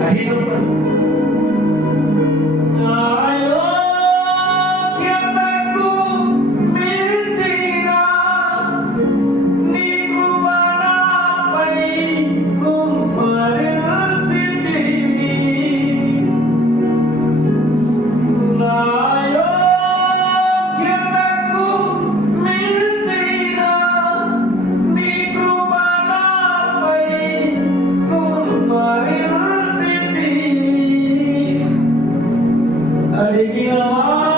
Thank you. अड़ गया